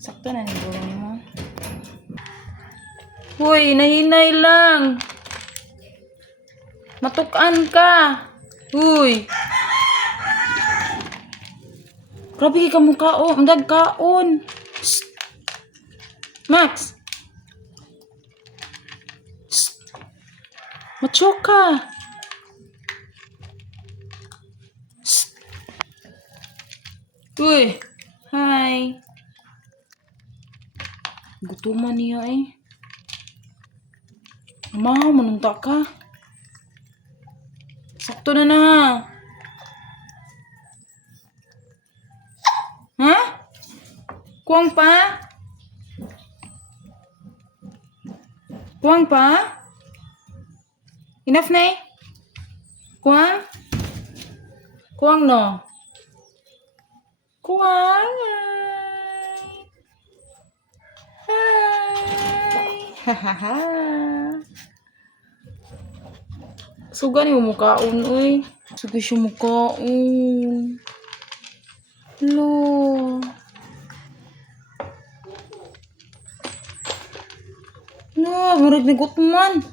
Sakto na ni bulong mo. Hoy, nahinay lang. Matukan ka. Uy. Grabe ka mo kaon. Mandag kaon. Shh. Max. Shh. Macho ka. Shh. Uy. Hi. Gutuman niya eh. Mama, manunta ka. Sakto na na. Ha? Kuwang pa? Kuwang pa? Enough na eh? Kuwang? Kuwang no? Kuwang? Hi! Hahaha! Suga ni mo mukhaon, uy. Suga siya mukhaon. Lo. Lo, murag ni gutman.